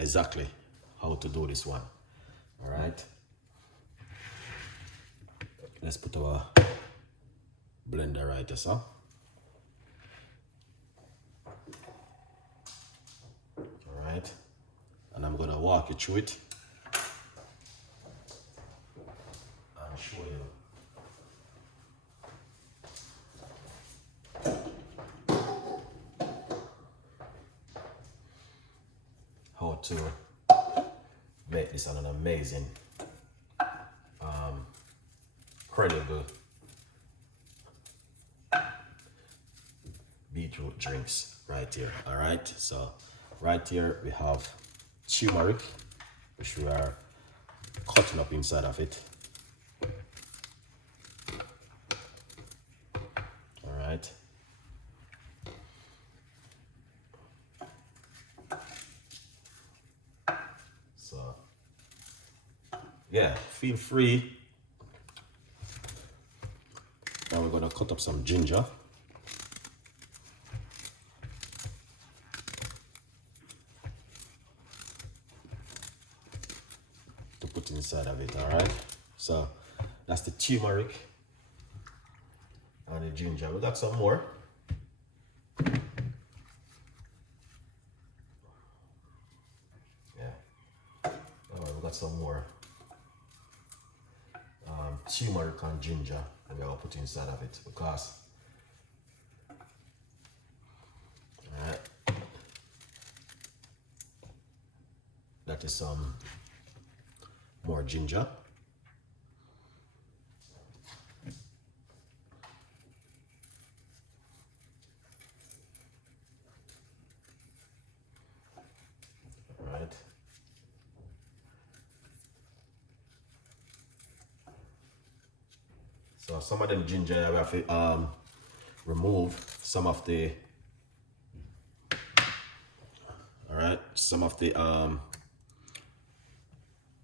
exactly how to do this one. All right. Let's put our blender right here, so. All right. And I'm gonna walk you through it and show you how to make this an amazing, credible beetroot drinks right here. All right, so right here we have turmeric, which we are cutting up inside of it. All right. So yeah, feel free. Now we're gonna cut up some ginger. To put inside of it, all right? So that's the turmeric and the ginger. We got some more. Yeah. All right, we got some more turmeric and ginger that we're gonna put inside of it because all right, that is some more ginger. All right. So some of them ginger we have to remove some of the, all right, some of the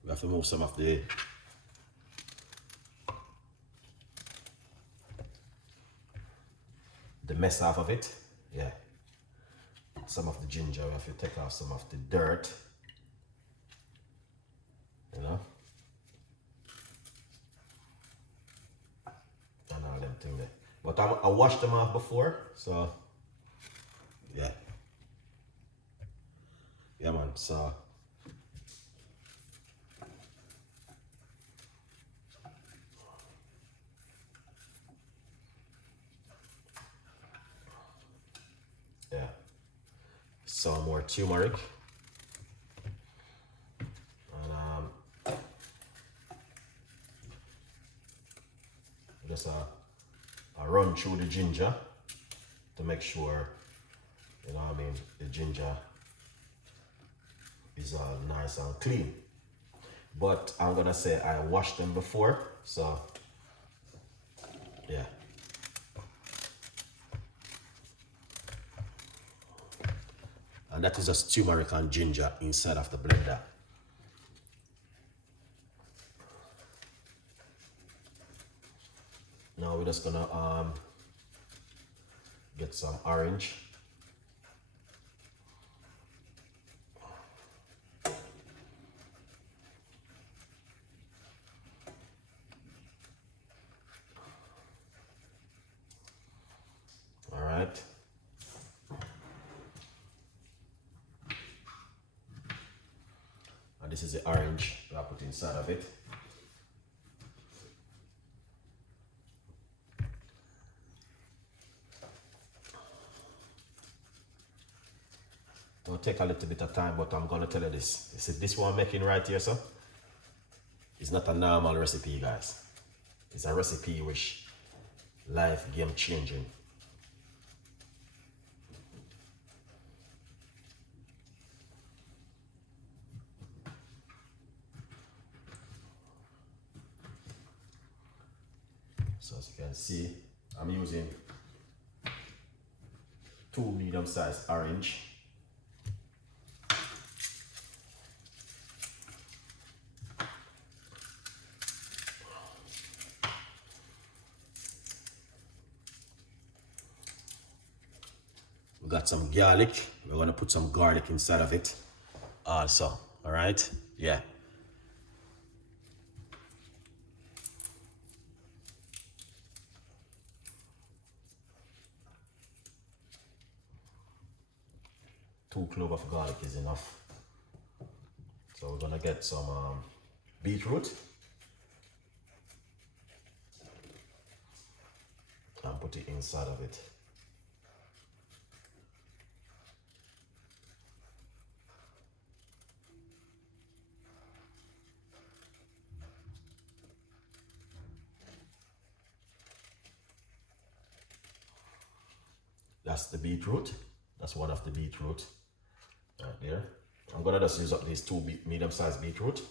we have to remove some of the mess off of it. Yeah, some of the ginger we have to take off some of the dirt, you know, and all them things there. But I washed them off before, so yeah, yeah man. So yeah, some more turmeric, and just I run through the ginger to make sure, you know what I mean, the ginger is all nice and clean. But I'm gonna say I washed them before, so yeah. And that is just turmeric and ginger inside of the blender. Now we're just gonna get some orange. All right. And this is the orange that I put inside of it. It'll take a little bit of time, but I'm gonna tell you this. You see this one I'm making right here, sir? It's not a normal recipe, guys. It's a recipe which life game changing. So as you can see, I'm using 2 medium-sized orange. We got some garlic. We're gonna put some garlic inside of it. also. All right, yeah. Two cloves of garlic is enough. So we're gonna get some beetroot and put it inside of it. That's the beetroot. That's one of the beetroot right there. I'm gonna just use up these two medium-sized beetroot.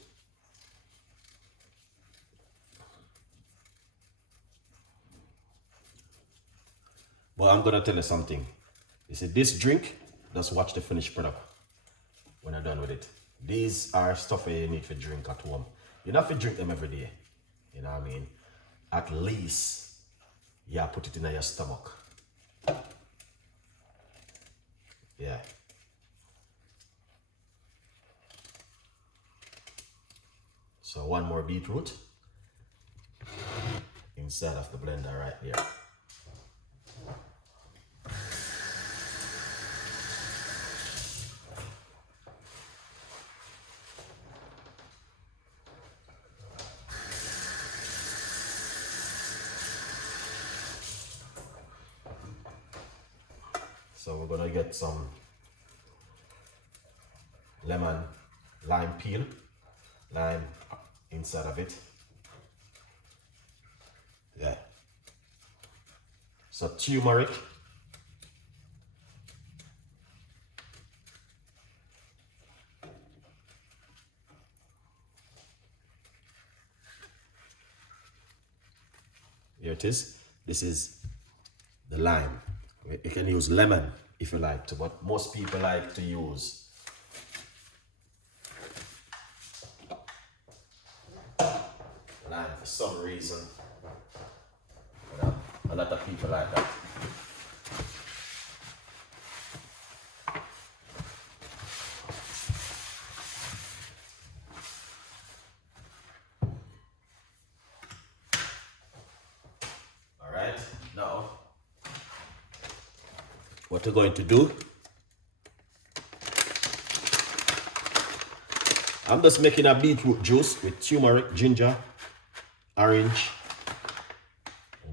But I'm gonna tell you something. You see, this drink, just watch the finished product when I'm done with it. These are stuff that you need to drink at home. You don't have to drink them every day. You know what I mean? At least, yeah, put it in your stomach. Yeah. So one more beetroot inside of the blender right there. So we're gonna get some lime peel, lime inside of it. Yeah. So turmeric. Here it is. This is the lime. You can use lemon if you like to, but most people like to use lime for some reason. You know, a lot of people like that. All right, now what we're going to do, I'm just making a beetroot juice with turmeric, ginger, orange,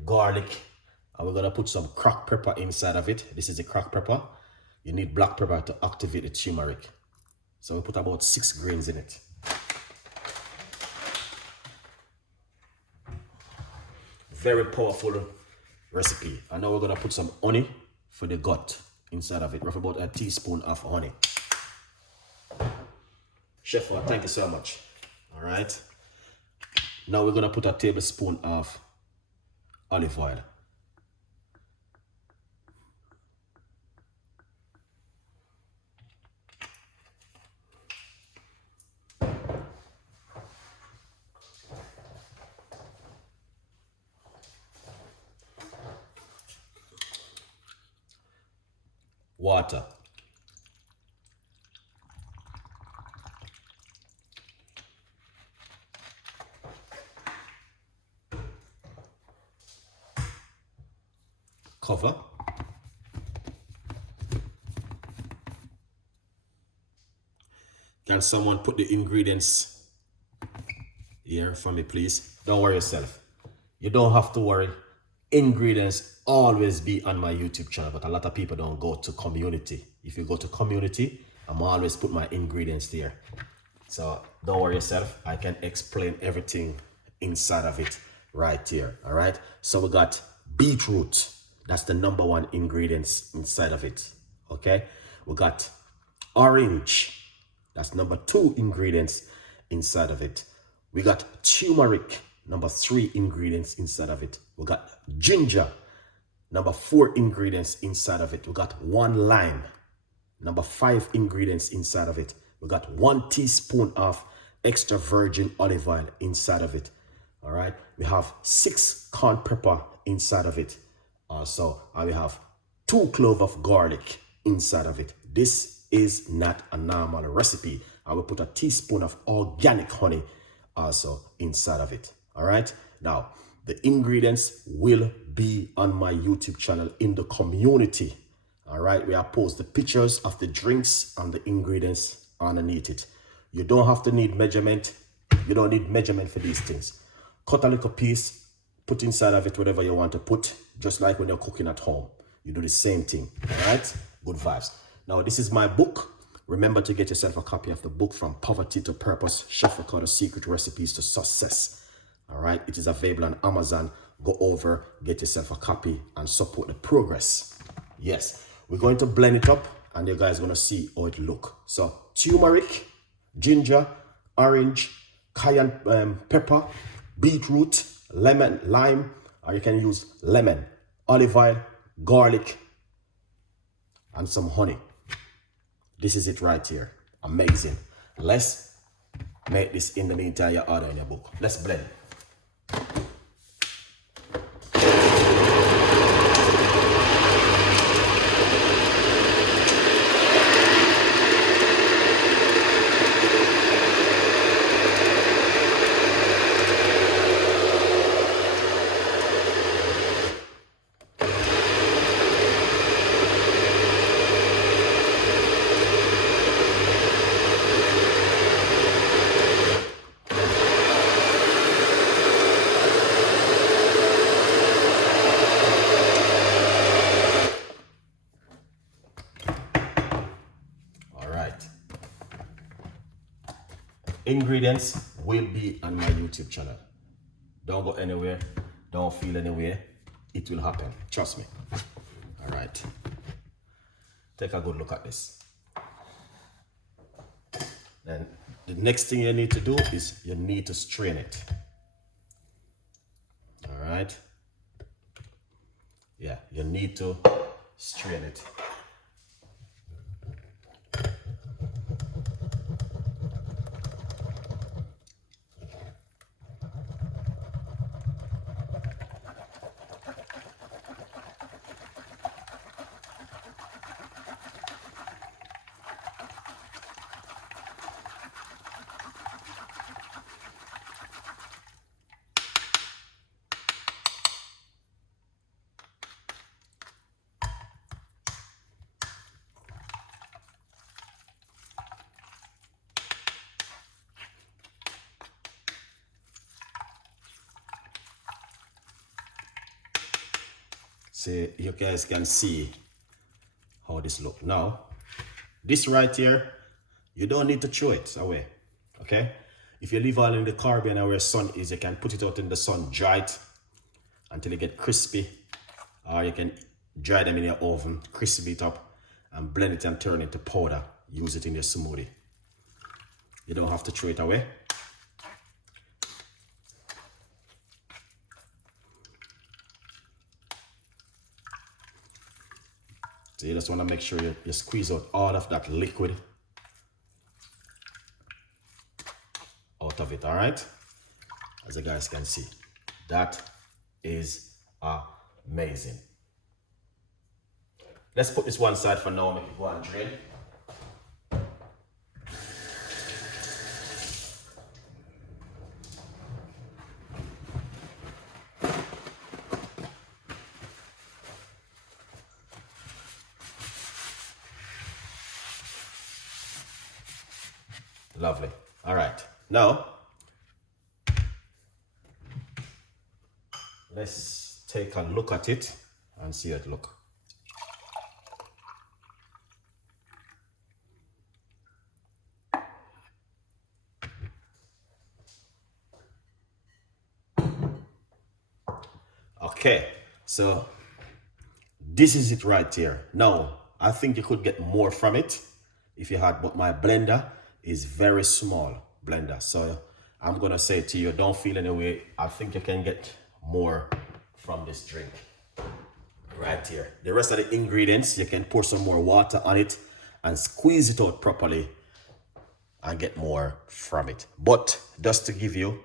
garlic, and we're gonna put some cracked pepper inside of it. This is the cracked pepper. You need black pepper to activate the turmeric. So we put about 6 grains in it. Very powerful recipe. And now we're gonna put some honey for the gut inside of it. Roughly about a teaspoon of honey. Chef, thank you so much. All right. Now we're gonna put a tablespoon of olive oil. Water. Cover. Can someone put the ingredients here for me, please? Don't worry yourself. You don't have to worry. Ingredients always be on my YouTube channel, but a lot of people don't go to community. If you go to community, I'm always put my ingredients there. So don't worry yourself. I can explain everything inside of it right here. All right. So we got beetroot. That's the #1 ingredients inside of it. Okay. We got orange. That's #2 ingredients inside of it. We got turmeric, #3 ingredients inside of it. We got ginger, #4 ingredients inside of it. We got 1 lime, #5 ingredients inside of it. We got 1 teaspoon of extra virgin olive oil inside of it. All right. We have 6 corn pepper inside of it. Also, and we have 2 cloves of garlic inside of it. This is not a normal recipe. I will put a teaspoon of organic honey also inside of it. All right. Now, the ingredients will be on my YouTube channel in the community. All right. Where I post the pictures of the drinks and the ingredients underneath it. You don't have to need measurement. You don't need measurement for these things. Cut a little piece, put inside of it whatever you want to put, just like when you're cooking at home. You do the same thing. All right. Good vibes. Now, this is my book. Remember to get yourself a copy of the book, From Poverty to Purpose, Chef Ricardo Secret Recipes to Success. All right. It is available on Amazon. Go over, get yourself a copy and support the progress. Yes. We're going to blend it up and you guys are going to see how it look. So turmeric, ginger, orange, cayenne pepper, beetroot, lemon, lime, or you can use lemon, olive oil, garlic, and some honey. This is it right here. Amazing. Let's make this in the meantime you order in your book. Let's blend. Ingredients will be on my YouTube channel. Don't go anywhere. Don't feel anywhere. It will happen. Trust me. All right. Take a good look at this. Then the next thing you need to do is you need to strain it. All right. Yeah, you need to strain it. So you guys can see how this look. Now, this right here, you don't need to throw it away, okay? If you leave all in the Caribbean where sun is, you can put it out in the sun, dry it until it get crispy, or you can dry them in your oven, crispy it up, and blend it and turn it to powder. Use it in your smoothie. You don't have to throw it away. So you just want to make sure you squeeze out all of that liquid out of it, all right? As you guys can see, that is amazing. Let's put this one side for now, make it go and drain. Lovely. All right. Now, let's take a look at it and see it look. Okay, so this is it right here. Now, I think you could get more from it if you had, but my blender is very small blender. So I'm gonna say to you, don't feel any way. I think you can get more from this drink right here. The rest of the ingredients, you can pour some more water on it and squeeze it out properly and get more from it. But just to give you